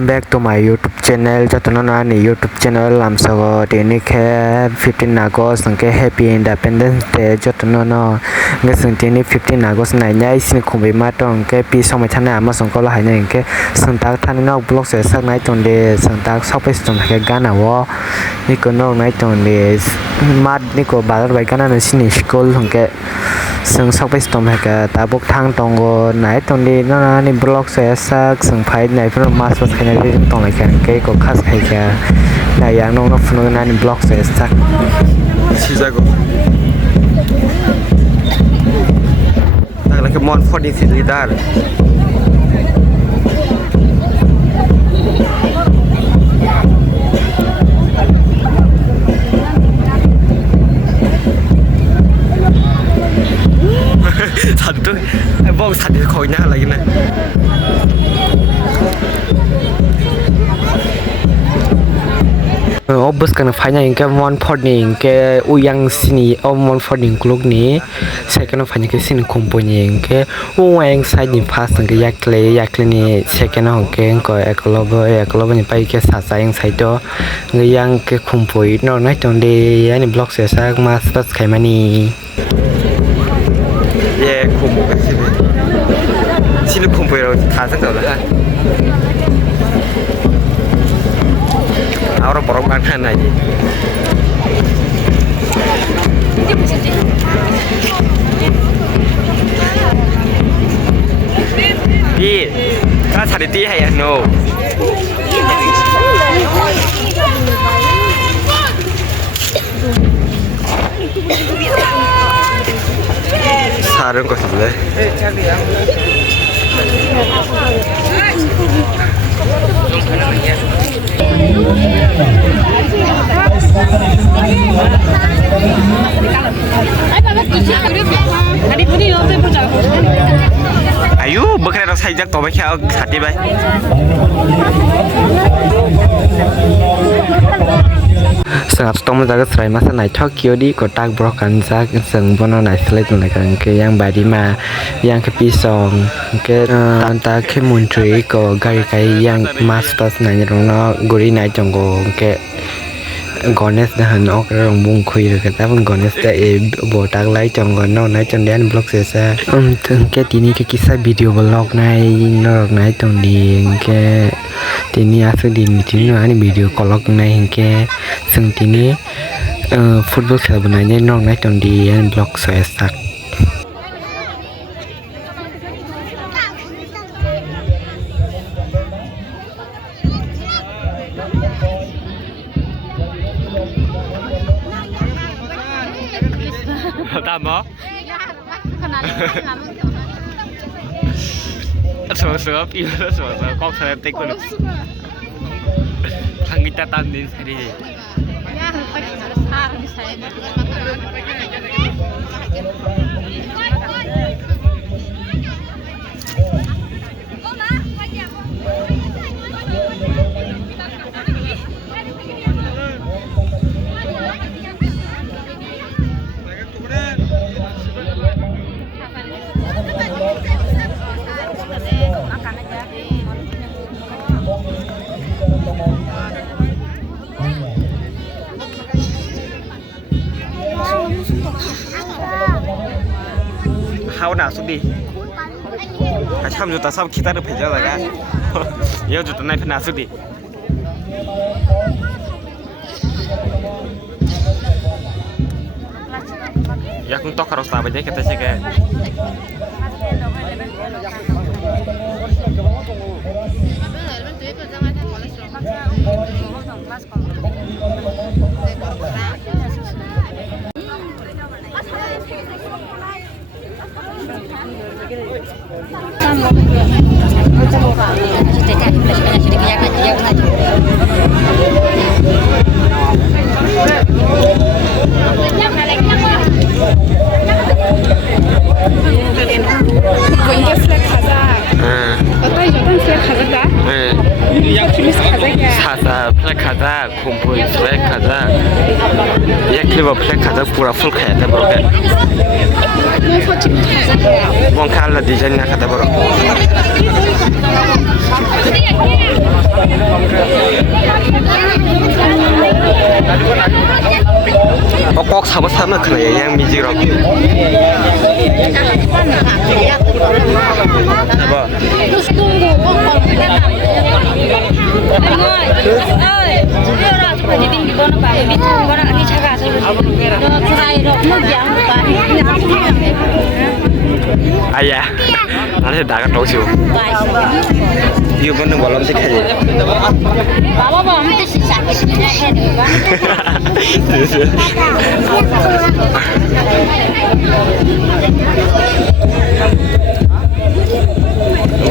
welcome back to my YouTube channel. Joto nono ni YouTube channel lamsago Tini ke 15 August ke Happy Independence Day joto nono nge sung Tini 15 August nai nyai sin khumbi ma tong ke pi song mai thana ma song ko la hai nyai ke sung tak than nok blog se sak nai tong de sung tak sok pe song ke gana wo ni ko nok nai tong de mat ni ko balar bai kana ni sin school hong ke sung sok pe song ke ta bok thang tong go nai tong de na ni blog se sak sung phai nai pro mas pas khai nai tong lai kan ke ko khas khai ka nai yang nong no phun na ni blog se sak sijago like a mon for this lidar satu bong satu koinnya lagi nih obus kana fanya ingke mon fording ke uyang sini mon fording kluk ni second fanya ke sin komponi ingke uang sai ni pas ke yakle ni second ke ko ekolobo ni pai ke sa yang sai to yang ke kumpoi no na tong de yani blog se sa mas pas khai mani ye kumpo ke sini kumpoi ro ta sang do la orang borok makan aja. Di, kan cari di ya no. Sarung kok sebelah. Ayo, bekerja saja kau baca hati baik. Sangat tong menjaga serai masa naik Tokyo di kota Brokan Zak seng bono naik selesai tunakan ke yang badi ma yang ke pisong ke tanta ke muncul ko gari kai yang mas pas naik rono guri naik jonggo ke Gones dah henok orang bung kui dekat tapi Gones dah botak lagi jonggo no naik jongdian blog sesa ke Tini ke kisah video blog naik tong di ke Tini asu di Tini ani video kolok naik ke seng Tini football club nanya nong naik tong di blog sesa Tama? Sửa piu sửa con sẽ tích luôn. Thằng kita tan din sendiri. Ya, Hao nào xuống đi. Chăm chúng ta sau khi ta được phải cho là cái. Nhớ chúng ta này phải nào xuống đi. Ya kung tok harus tahu aja kita sih kayak. Saza plek kaza kumpul plek kaza ya kliba plek kaza pura full kayak ada bro kan mau kalah desainnya kata bro Kok sama-sama kena yang biji rok. Apa? Terus tunggu, ayah, nanti dah kan tahu sih. Iya bener bolong sih kayaknya. Bawa itu sisa.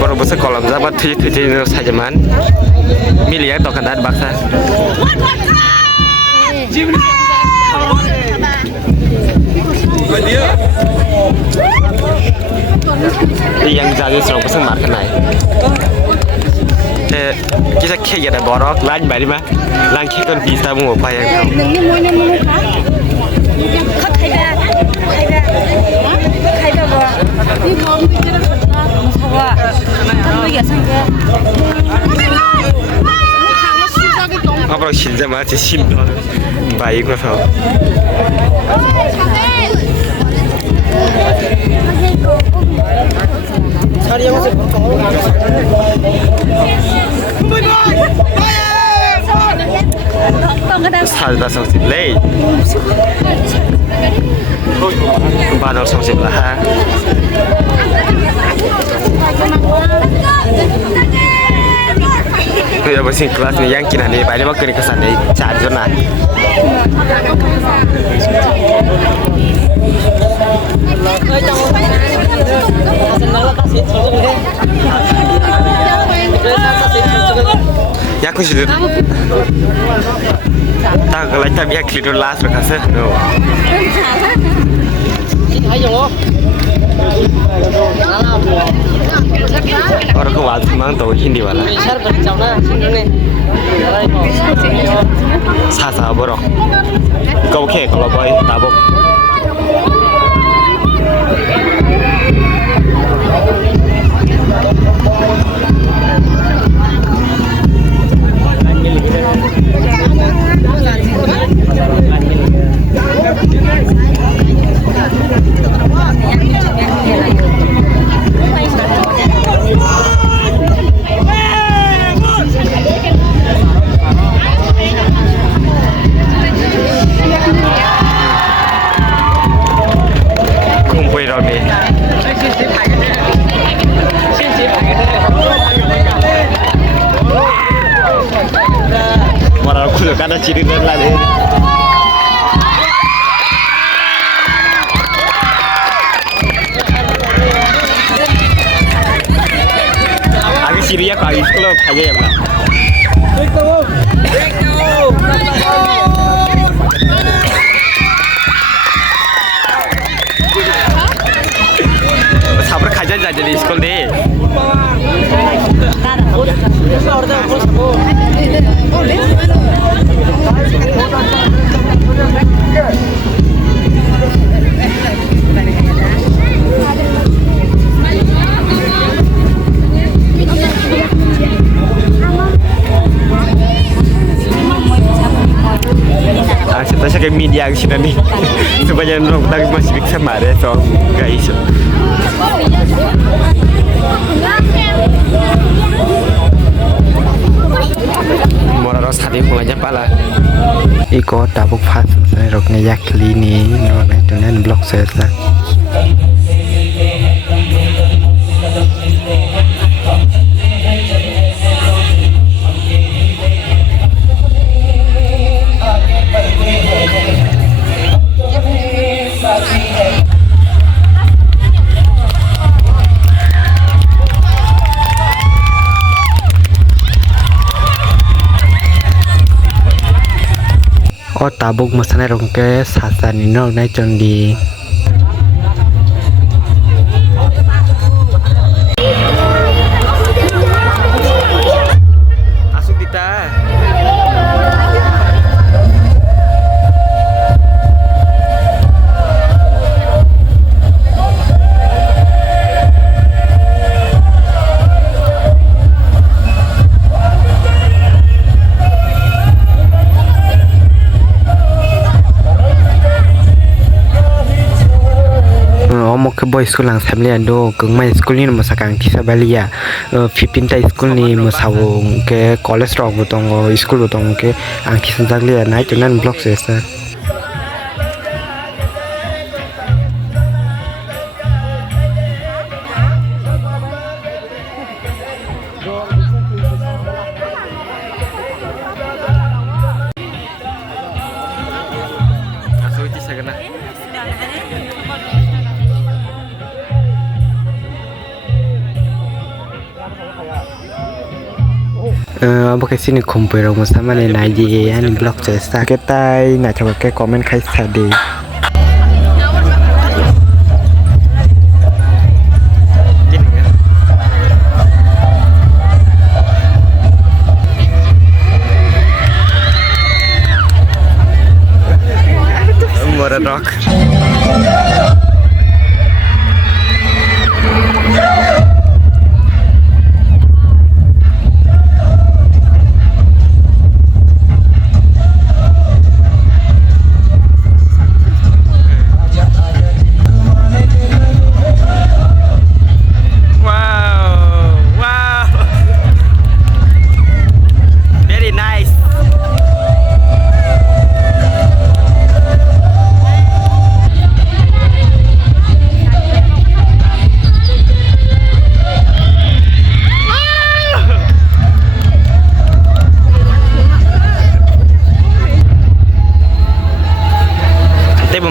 Baru besar kolam zaman tujuh saja man. Miliar tokan dan baksa. Yang jadi serau besar market naik. Kita kayak ada borok lain bari mah. Lang kan bisa mau apa yang tahu. Apa sih zaman sih baik lah tau. Salva song play. Badal song lah. Ya bersih kelas ni yang kina ni, bayar bakal kesan ni charge zona. Ya aku sudah. Tak kalau kita biar keliru last berkasa. No. Orang kewal memang tahu Hindi wala. Sasa borok. Kau ke kalau boy tabok. Karena ciri dan lain. Agak cirinya pagi sekolah aja ya pak. Sabar kerja aja di sekolah deh. Kita kayak media di sini nih. Sebanyak orang masih bisa marah so guys. Moral tadi mulanya pala. Iko tabuk pas saya roknya yakli ni, nona itu nen blok saya. Oh tabuk masanya rongke sasa nino naik jondi. Asuk kita. ke boy school lang family ando kung mai school ni mo sakang kisa balia 15 ta school ni mo sawo ke college rock botong school botong ke ang kisa daglia nai to nan block se sa baka sini kumpul rumah sama ni naji ani blog jasa kita nak coba ke komen kai tadi borok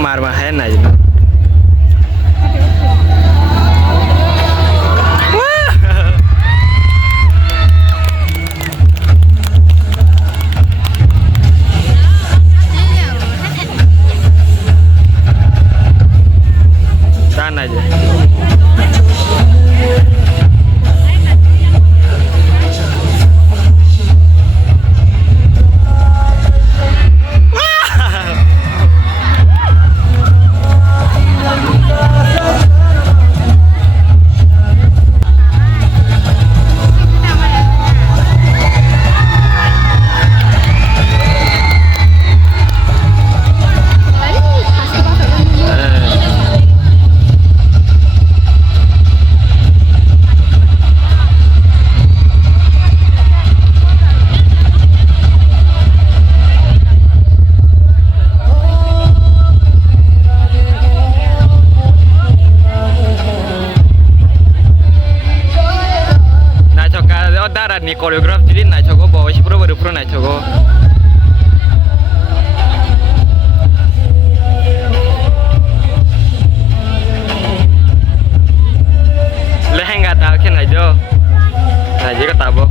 marma hai na ji tan aja ni koreograf jadi na chogo bawa si baru na chogo lehenga ta ke na jo na je ka tabo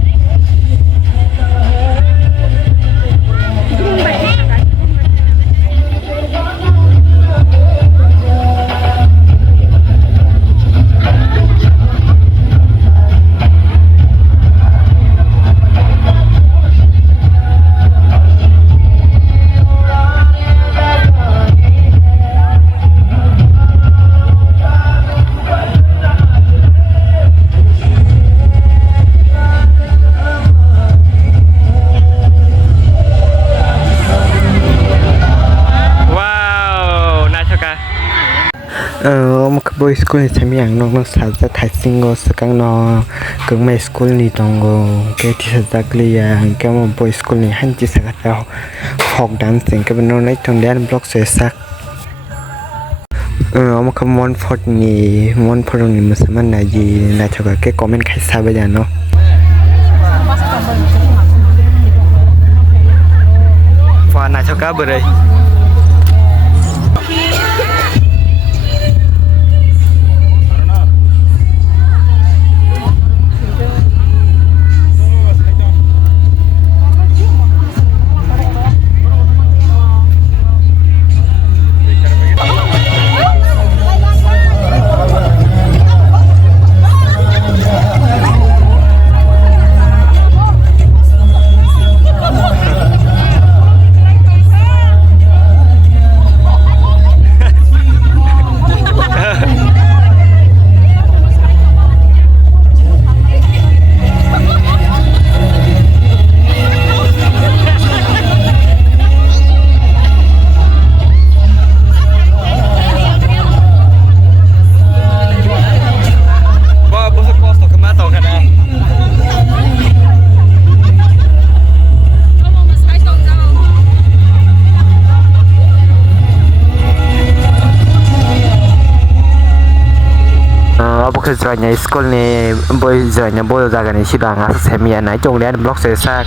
boy school ni sami yang nong sa za thai singo sakang no kung mai school ni tongo ke ti sa zakli ya ke mo boy school ni han ji sa ka hok dancing ke no nai tong dan block se sak am ka mon phot ni musaman na ji na choka ke comment khai sa ba ya no fa na choka bere hujranya school ni boy hujranya boy jaga ni sidang asa semia nai chong lian blog se sak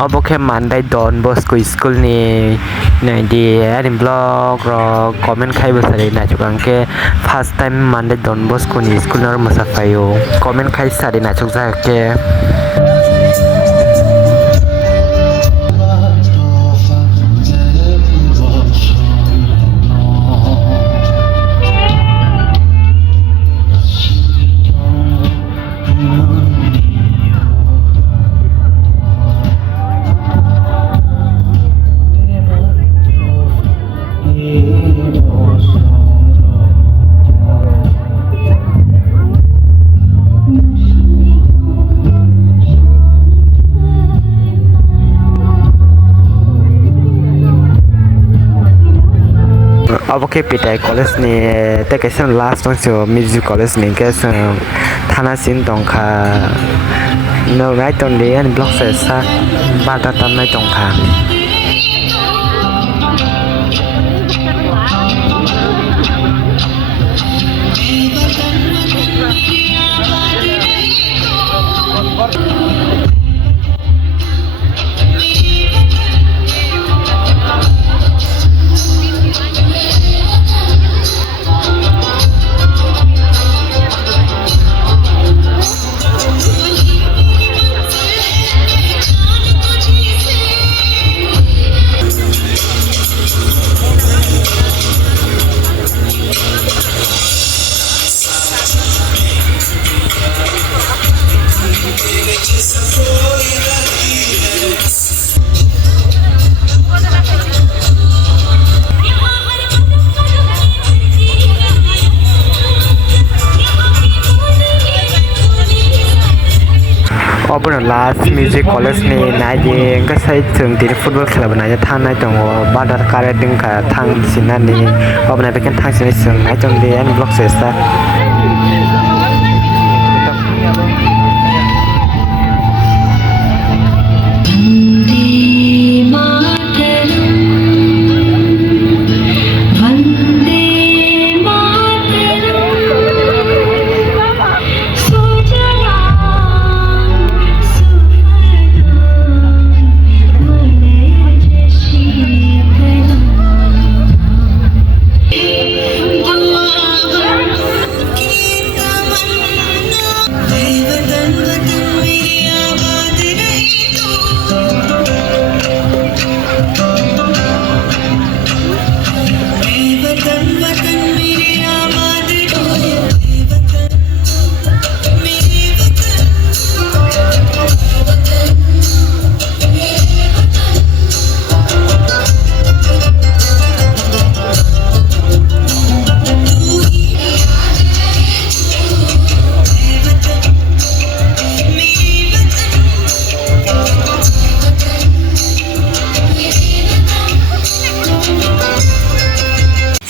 obo ke mandai don bosco school ni nai di arim blog ro comment khai basari na chukang ke first time mandai don bosco ni school nar masafayo comment khai sari na chuk jaga ke अब के पिटाई college ने ते कैसे last one से music college ने कैसे थाना सिन टोंखा नो राइट ऑन डे एंड ब्लॉक से सा बाटा तम नहीं टोंखा अपन लास्ट म्यूजिक कॉलेज ने नाये का साइड जों दिनै फुटबल खेला बनाय थांनाय दङ बादार कारे दिंखा थांसिनानै अपन बेखन थांसिनै जों नाय जों दे एन ब्लॉक सेसा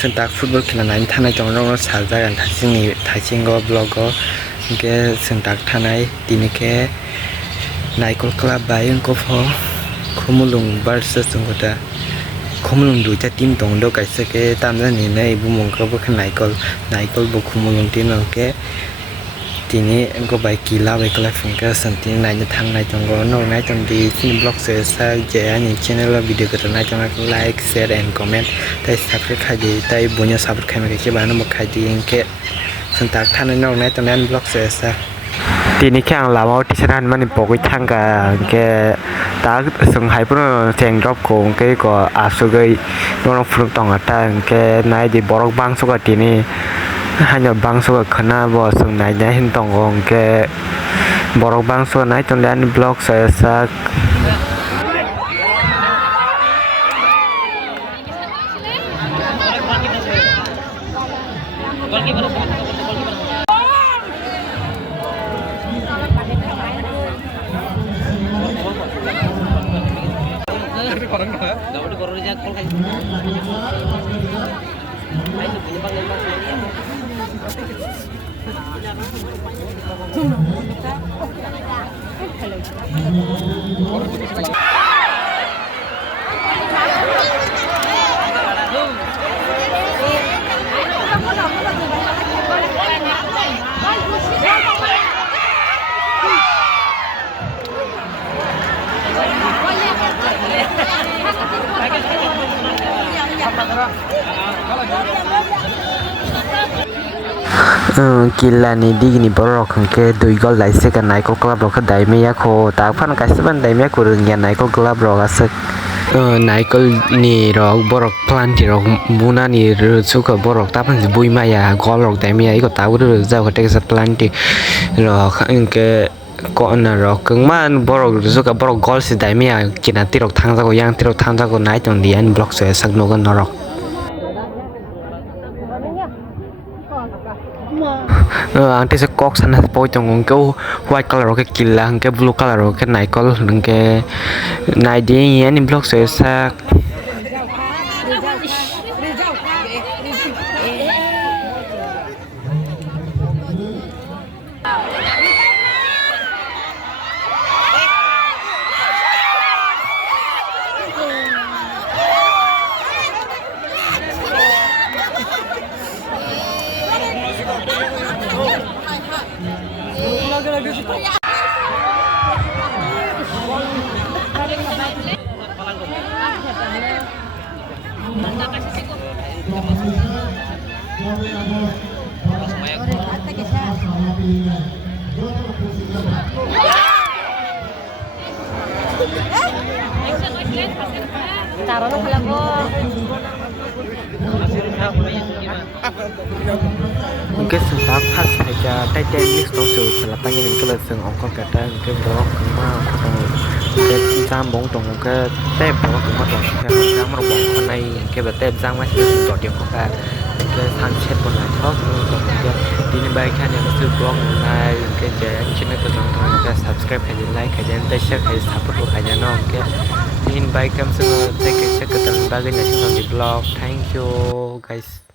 sentak football खेलानानै थानाय दङ रंनो साजागोन थासिंगो ब्लगो के sentak थानाय दिनके नाइकल क्लाब बाय अंकफ khumulwng versus जोंगोदा khumulwng दुइटा टीम दङ द गायसके तामजानि नै बुमंखो बखन नाइकल बो khumulwng टीम के Tini engko by kila by kala fingka santi naik thang naik tonggo no naik tong di sini blog se sa jaya ni channel video kita naik tong like share and comment tai subscribe khai tai bunya subscribe khai me ke bana mo khai di engke santak thana no naik tong nan blog se sa Tini kyang lama tisaran mani pokoi thangka ke ta sung hai pro cheng drop ko ke ko asugai no fruk tong ata ke nai di borok bang suka tini hanya bangso khana bo sung nai nya hin tong ong ke borok bangso nai tong dan blog saya sak kila ni di ni borok ke dui gol lai se kan nai ko club ro ka dai me ya ko ta phan ka se ban dai me ko rung ya nai ko club ro ka se nai ko ni ro borok planti ro muna ni ru su ko borok ta phan bui ma ya gol ro dai me ya ko ta ru za ko te sa planti ro ke ko na ro kung man borok su ka borok gol si dai me ya kina ti ro thang za ko yang ti ro thang za ko nai tong di an block se sak no kan ro ang tisa kok sana po itong ke white color ke kila ke blue color ke naikol ke nai di yan in block so sa Taruh pala po. cái sự tác phát phải cho tay chân mix tổ sự là bao nhiêu cái lịch sử ông có cả tay cái borok cũng mà cái giam bóng trong cái tép borok cũng mà trong cái giam mà bóng con này cái vật tép giam mà chỉ tổ điều có cả cái thanh chết còn lại thoát còn cái đi lên bay khai này nó sự blog này cái trẻ trên cái tổ chức cái subscribe hay like hay nhấn tay share hay support hay nhấn non cái đi lên bay cam sự take cái sẽ cái tầng ba cái này trong blog thank you guys.